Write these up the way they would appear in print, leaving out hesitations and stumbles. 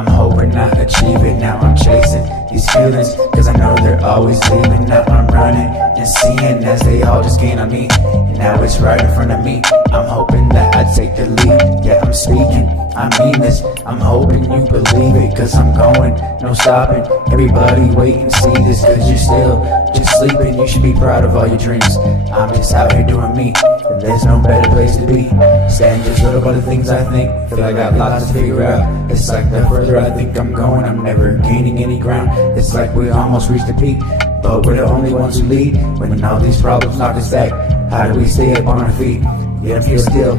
I'm hoping I achieve it. Now I'm chasing these feelings, cause I know they're always leaving. Now I'm running and seeing as they all just gain on me. And now it's right in front of me. I'm hoping that I take the lead. Yeah, I'm speaking, I mean this. I'm hoping you believe it, cause I'm going, no stopping. Everybody wait and see this, cause you're still just sleeping. You should be proud of all your dreams. I'm just out here doing me, and there's no better place to be. Saying just little about the things I think, feel like I got lots to figure out. It's like the further I think I'm going, I'm never gaining any ground. It's like we almost reached the peak, but we're the only ones who lead. When all these problems knock us back, how do we stay up on our feet? Yeah, I'm here still,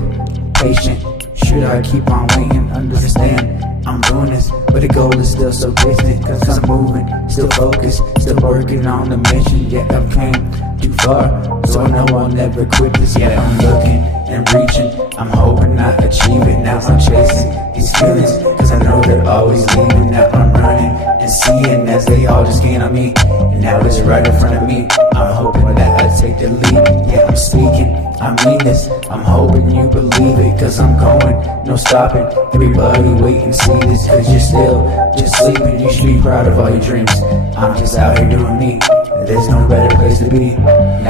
patient. Should I keep on waiting? Understand, I'm doing this, but the goal is still so distant. Cause I'm moving, still focused, still working on the mission. Yeah, I've came too far, so I know I'll never quit this. Yeah, I'm looking and reaching, I'm hoping I achieve it. Now I'm chasing these feelings, cause I know they're always leaving. Now I'm running and seeing as they all just gain on me. And now it's right in front of me. I'm hoping that I take the lead. Yeah, I'm speaking, I mean this. I'm hoping you believe it, cause I'm going, no stopping. Everybody wait and see this, cause you're still just sleeping. You should be proud of all your dreams. I'm just out here doing me, and there's no better place to be.